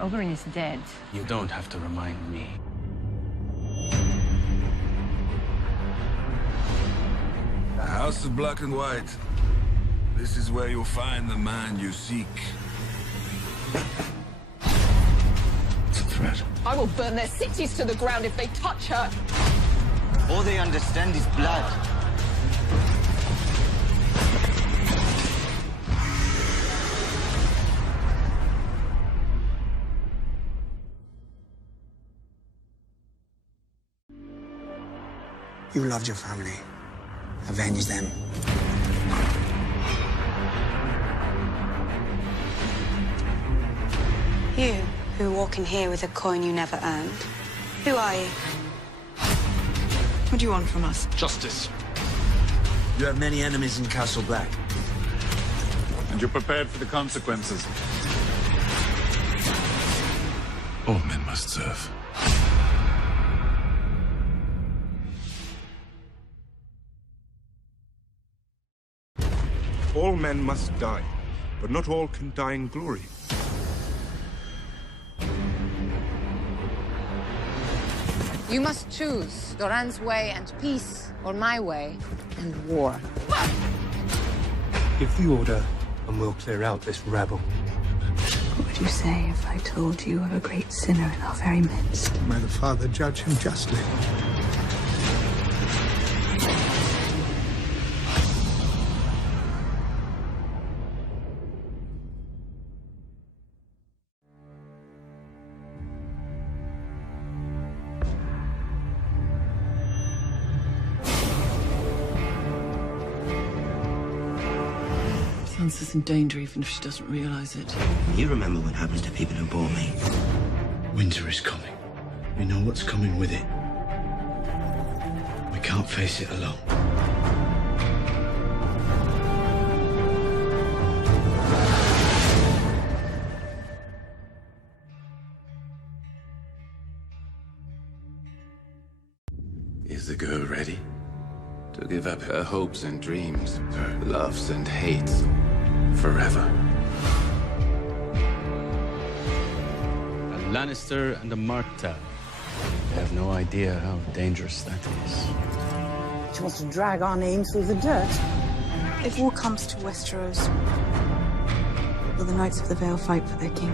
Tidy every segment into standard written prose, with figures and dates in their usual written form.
Oberyn is dead. You don't have to remind me. The House of Black and White. This is where you'll find the man you seek. It's a threat. I will burn their cities to the ground if they touch her. All they understand is blood. You loved your family. Avenge them. You, who walk in here with a coin you never earned. Who are you? What do you want from us? Justice. You have many enemies in Castle Black. And you're prepared for the consequences. All men must serve. All men must die, but not all can die in glory. You must choose Doran's way and peace, or my way and war. Give the order, and we'll clear out this rabble. What would you say if I told you of a great sinner in our very midst? May the Father judge him justly. Sansa's in danger even if she doesn't realize it. You remember what happens to people who bore me. Winter is coming. We know what's coming with it. We can't face it alone. Is the girl ready to give up her hopes and dreams, her loves and hates, forever? A Lannister and a Martell. I have no idea how dangerous that is. She wants to drag our name through the dirt. If war comes to Westeros, will the Knights of the Vale fight for their king?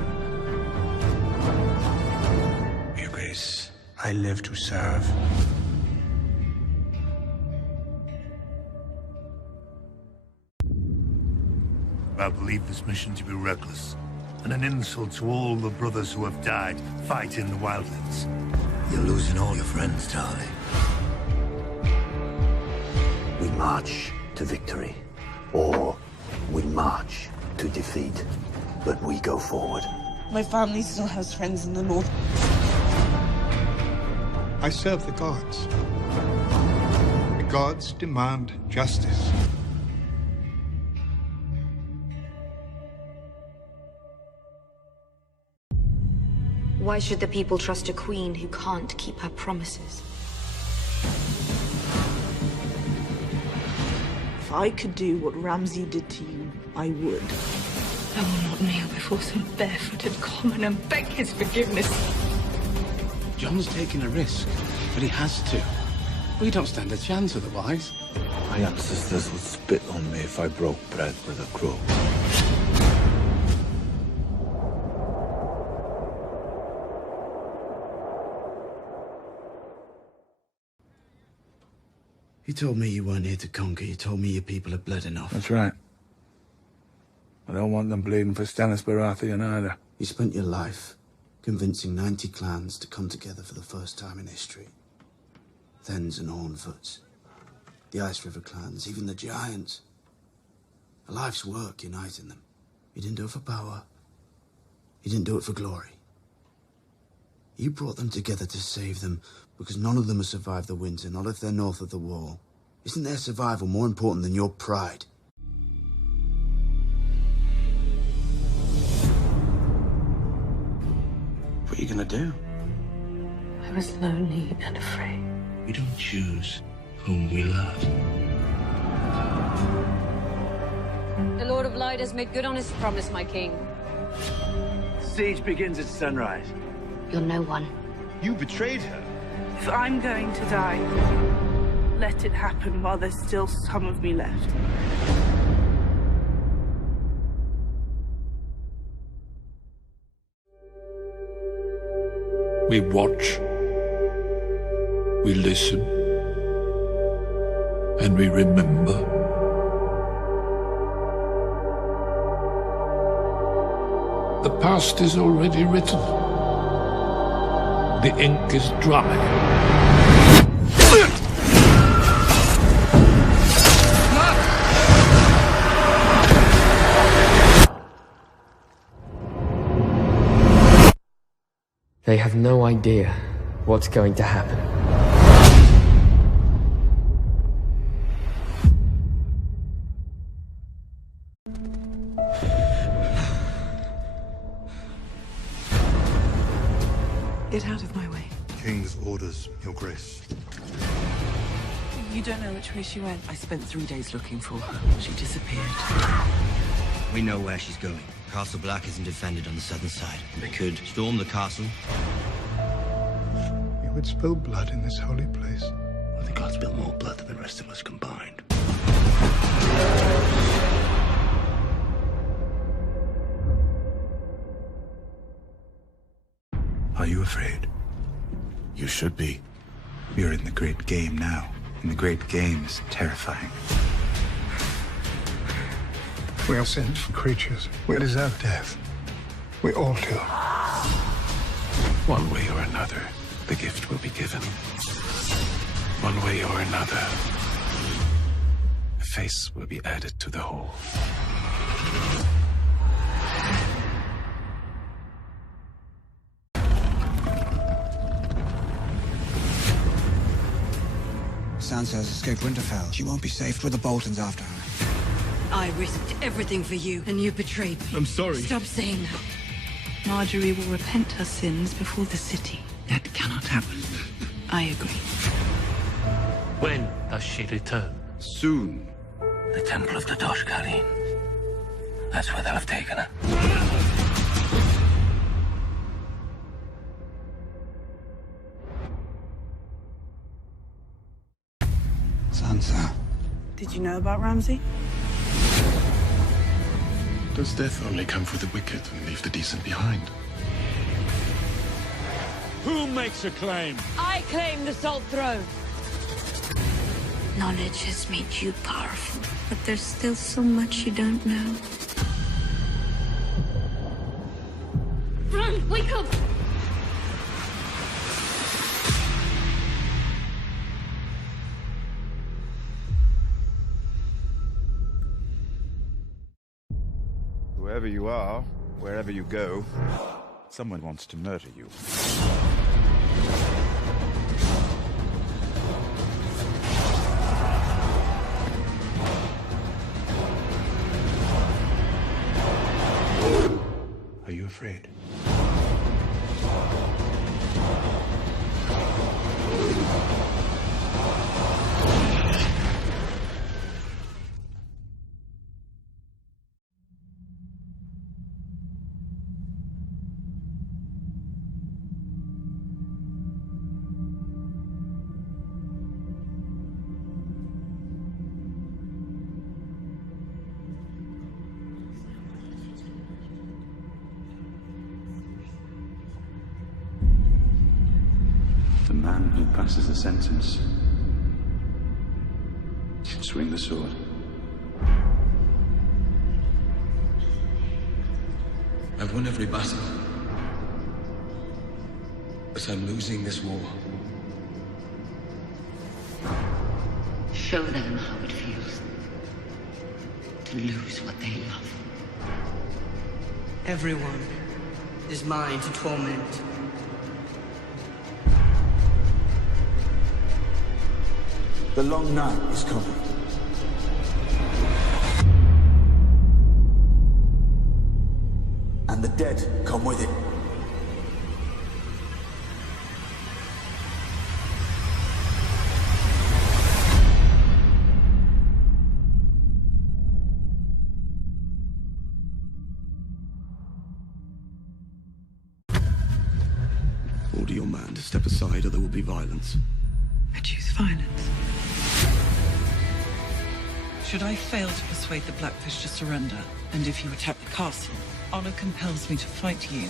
Your Grace, I live to serve. I believe this mission to be reckless, and an insult to all the brothers who have died fighting the wildlands. You're losing all your friends, Charlie. We march to victory, or we march to defeat. But we go forward. My family still has friends in the north. I serve the gods. The gods demand justice. Why should the people trust a queen who can't keep her promises? If I could do what Ramsay did to you, I would. I will not kneel before some barefooted common and beg his forgiveness. Jon's taking a risk, but he has to. We don't stand a chance otherwise. My ancestors would spit on me if I broke bread with a crow. You told me you weren't here to conquer. You told me your people had bled enough. That's right. I don't want them bleeding for Stannis Baratheon either. You spent your life convincing 90 clans to come together for the first time in history. Thenns and Hornfoots, the Ice River clans, even the Giants. A life's work uniting them. You didn't do it for power. You didn't do it for glory. You brought them together to save them because none of them has survived the winter, not if they're north of the wall. Isn't their survival more important than your pride? What are you gonna do? I was lonely and afraid. We don't choose whom we love. The Lord of Light has made good on his promise, my king. siege begins at sunrise. You're no one. You betrayed her. If I'm going to die, let it happen while there's still some of me left. We watch, we listen, and we remember. The past is already written. The ink is dry. They have no idea what's going to happen. Get out of my way. King's orders, Your Grace. You don't know which way she went. I spent 3 days looking for her. She disappeared. We know where she's going. Castle Black isn't defended on the southern side. We could storm the castle. You would spill blood in this holy place. Well, the gods spill more blood than the rest of us combined. Are you afraid? You should be. You're in the great game now, and the great game is terrifying. We are sinful creatures. We deserve death. We all do. One way or another, the gift will be given. One way or another, a face will be added to the whole. Sansa's escaped Winterfell. She won't be safe with the Boltons after her. I risked everything for you, and you betrayed me. I'm sorry. Stop saying that. Marjorie will repent her sins before the city. That cannot happen. I agree. When does she return? Soon. The Temple of the Dosh Kalin. That's where they'll have taken her. Sansa. Did you know about Ramsay? Does death only come for the wicked and leave the decent behind? Who makes a claim? I claim the Salt Throne. Knowledge has made you powerful, but there's still so much you don't know. Run! Wake up! Whoever you are, wherever you go, someone wants to murder you. Are you afraid? The man who passes the sentence can swing the sword. I've won every battle, but I'm losing this war. Show them how it feels to lose what they love. Everyone is mine to torment. The long night is coming. And the dead come with it. Order your man to step aside or there will be violence. I choose violence. Should I fail to persuade the Blackfish to surrender, and if you attack the castle, honor compels me to fight you.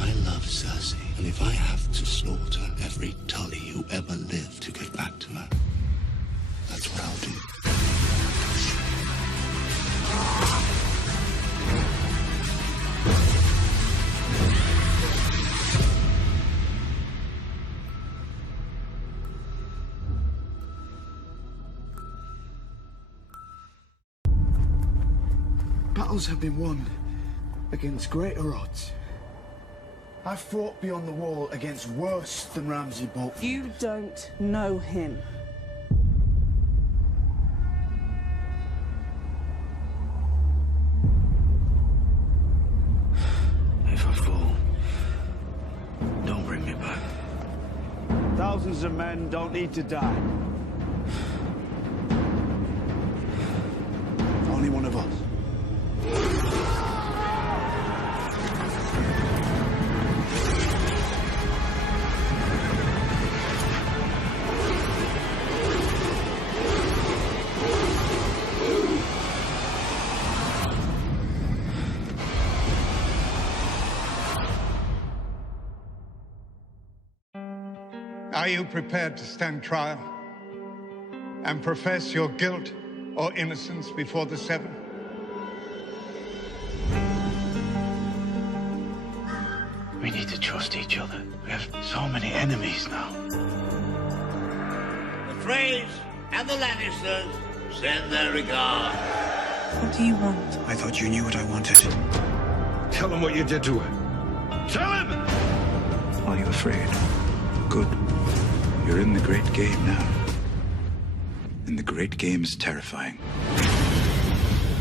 I love Cersei, and if I have to slaughter every Tully who ever lived to get back to her, that's what I'll do. Battles have been won against greater odds. I've fought beyond the wall against worse than Ramsay Bolton. You don't know him. If I fall, don't bring me back. Thousands of men don't need to die. Only one of us. Are you prepared to stand trial and profess your guilt or innocence before the Seven? We need to trust each other. We have so many enemies now. The Freys and the Lannisters send their regard. What do you want? I thought you knew what I wanted. Tell him what you did to her. Tell him! Are you afraid? Good. You're in the great game now. And the great game is terrifying.